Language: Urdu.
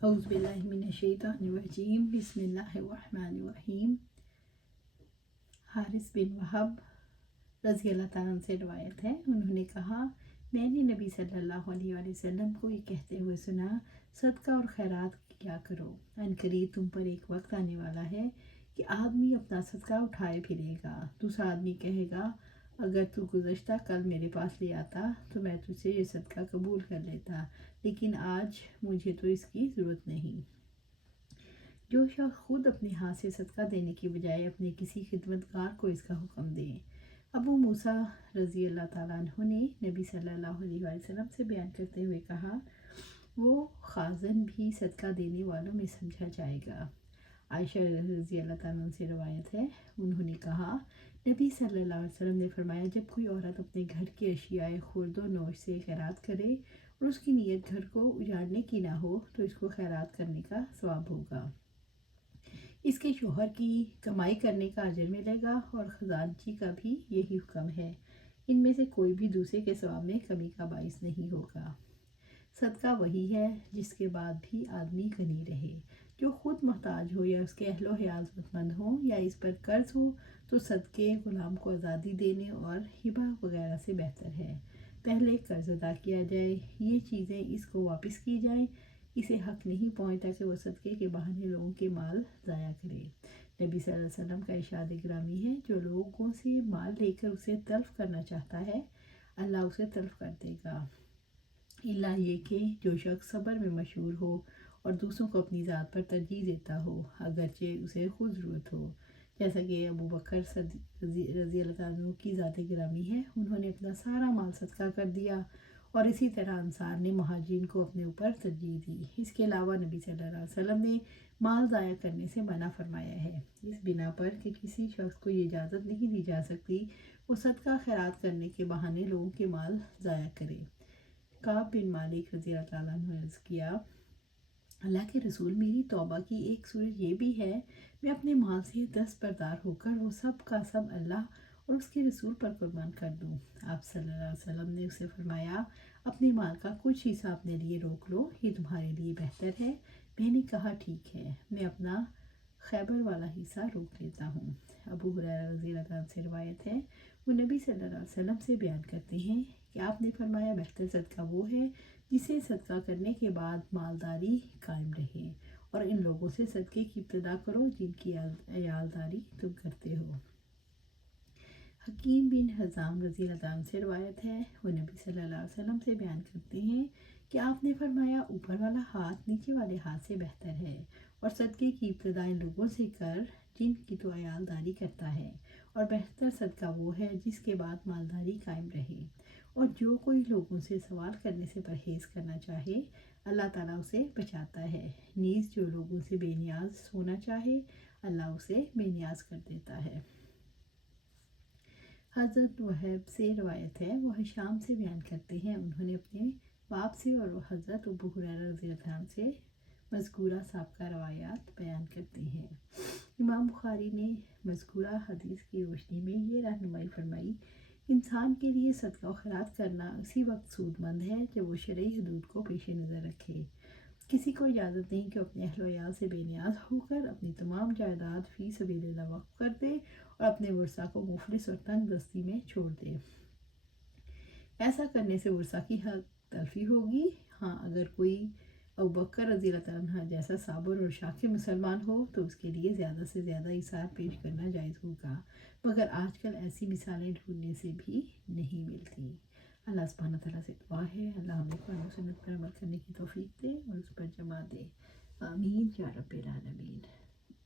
اعوذ باللہ من الشیطان الرجیم، بسم اللہ الرحمن الرحیم۔ حارث بن وہب رضی اللہ تعالیٰ عنہ سے روایت ہے، انہوں نے کہا، میں نے نبی صلی اللہ علیہ وآلہ وسلم کو یہ کہتے ہوئے سنا، صدقہ اور خیرات کیا کرو، عنقریب تم پر ایک وقت آنے والا ہے کہ آدمی اپنا صدقہ اٹھائے پھرے گا، دوسرا آدمی کہے گا اگر تو گزشتہ کل میرے پاس لے آتا تو میں تجھ سے یہ صدقہ قبول کر لیتا، لیکن آج مجھے تو اس کی ضرورت نہیں۔ جو شخص خود اپنے ہاتھ سے صدقہ دینے کی بجائے اپنے کسی خدمتگار کو اس کا حکم دے۔ ابو موسیٰ رضی اللہ تعالیٰ عنہ نے نبی صلی اللہ علیہ وآلہ وسلم سے بیان کرتے ہوئے کہا، وہ خازن بھی صدقہ دینے والوں میں سمجھا جائے گا۔ عائشہ رضی اللہ تعالیٰ عنہ سے روایت ہے، انہوں نے کہا، نبی صلی اللہ علیہ وسلم نے فرمایا، جب کوئی عورت اپنے گھر کی اشیاء خورد و نوش سے خیرات کرے اور اس کی نیت گھر کو اجاڑنے کی نہ ہو تو اس کو خیرات کرنے کا ثواب ہوگا، اس کے شوہر کی کمائی کرنے کا اجر ملے گا، اور خزانچی کا بھی یہی حکم ہے، ان میں سے کوئی بھی دوسرے کے ثواب میں کمی کا باعث نہیں ہوگا۔ صدقہ وہی ہے جس کے بعد بھی آدمی غنی رہے، جو خود محتاج ہو یا اس کے اہل و عیال ضرورت مند ہوں یا اس پر قرض ہو تو صدقے غلام کو آزادی دینے اور ہبہ وغیرہ سے بہتر ہے۔ پہلے قرض ادا کیا جائے، یہ چیزیں اس کو واپس کی جائیں، اسے حق نہیں پہنچتا کہ وہ صدقے کے بہانے لوگوں کے مال ضائع کرے۔ نبی صلی اللہ علیہ وسلم کا ارشاد گرامی ہے، جو لوگوں سے مال لے کر اسے تلف کرنا چاہتا ہے اللہ اسے تلف کر دے گا، الا یہ کہ جو شخص صبر میں مشہور ہو اور دوسروں کو اپنی ذات پر ترجیح دیتا ہو اگرچہ اسے خود ضرورت ہو، جیسا کہ ابو بکر رضی اللہ عنہ کی ذات گرامی ہے، انہوں نے اپنا سارا مال صدقہ کر دیا، اور اسی طرح انصار نے مہاجرین کو اپنے اوپر ترجیح دی۔ اس کے علاوہ نبی صلی اللہ علیہ وسلم نے مال ضائع کرنے سے منع فرمایا ہے، اس بنا پر کہ کسی شخص کو یہ اجازت نہیں دی جا سکتی وہ صدقہ خیرات کرنے کے بہانے لوگوں کے مال ضائع کرے۔ کعب بن مالک رضی اللہ تعالیٰ عنہ نے عرض کیا، اللہ کے رسول، میری توبہ کی ایک صورت یہ بھی ہے، میں اپنے مال سے دستبردار ہو کر وہ سب کا سب اللہ اور اس کے رسول پر قربان کر دوں۔ آپ صلی اللہ علیہ وسلم نے اسے فرمایا، اپنے مال کا کچھ حصہ اپنے لیے روک لو، یہ تمہارے لیے بہتر ہے۔ میں نے کہا ٹھیک ہے، میں اپنا خیبر والا حصہ روک لیتا ہوں۔ ابو ہریرہ رضی اللہ عنہ سے روایت ہے، وہ نبی صلی اللہ علیہ وسلم سے بیان کرتے ہیں کہ آپ نے فرمایا، بہتر صدقہ وہ ہے جسے صدقہ کرنے کے بعد مالداری قائم رہے، اور ان لوگوں سے صدقے کی ابتدا کرو جن کی عیالداری تم کرتے ہو۔ حکیم بن حزام رضی اللہ عنہ سے روایت ہے، وہ نبی صلی اللہ علیہ وسلم سے بیان کرتے ہیں کہ آپ نے فرمایا، اوپر والا ہاتھ نیچے والے ہاتھ سے بہتر ہے، اور صدقے کی ابتدا ان لوگوں سے کر جن کی تو عیالداری کرتا ہے، اور بہتر صدقہ وہ ہے جس کے بعد مالداری قائم رہے، اور جو کوئی لوگوں سے سوال کرنے سے پرہیز کرنا چاہے اللہ تعالیٰ اسے بچاتا ہے، نیز جو لوگوں سے بے نیاز ہونا چاہے اللہ اسے بے نیاز کر دیتا ہے۔ حضرت وہب سے روایت ہے، وہ ہشام سے بیان کرتے ہیں، انہوں نے اپنے باپ سے اور وہ حضرت ابو ہریرہ رضی اللہ عنہ سے مذکورہ سابقہ روایات بیان کرتے ہیں۔ امام بخاری نے مذکورہ حدیث کی روشنی میں یہ رہنمائی فرمائی، انسان کے لیے صدقہ و خیرات کرنا اسی وقت سود مند ہے جب وہ شرعی حدود کو پیش نظر رکھے۔ کسی کو اجازت نہیں کہ اپنے اہل و عیال سے بے نیاز ہو کر اپنی تمام جائیداد فی سبیل اللہ وقف کر دے اور اپنے ورثہ کو مفلس اور تنگ دستی میں چھوڑ دے۔ ایسا کرنے سے ورثہ کی حق تلفی ہوگی۔ ہاں، اگر کوئی ابوبکر رضی اللہ عنہ جیسا صابر اور شاکر مسلمان ہو تو اس کے لیے زیادہ سے زیادہ ایثار پیش کرنا جائز ہوگا، مگر آج کل ایسی مثالیں ڈھونڈنے سے بھی نہیں ملتی۔ اللہ سبحانہ تعالیٰ سے دعا ہے، اللہ ہمیں قرآن و سنت پر عمل کرنے کی توفیق دے اور اس پر جمع دے، آمین یا رب العالمین۔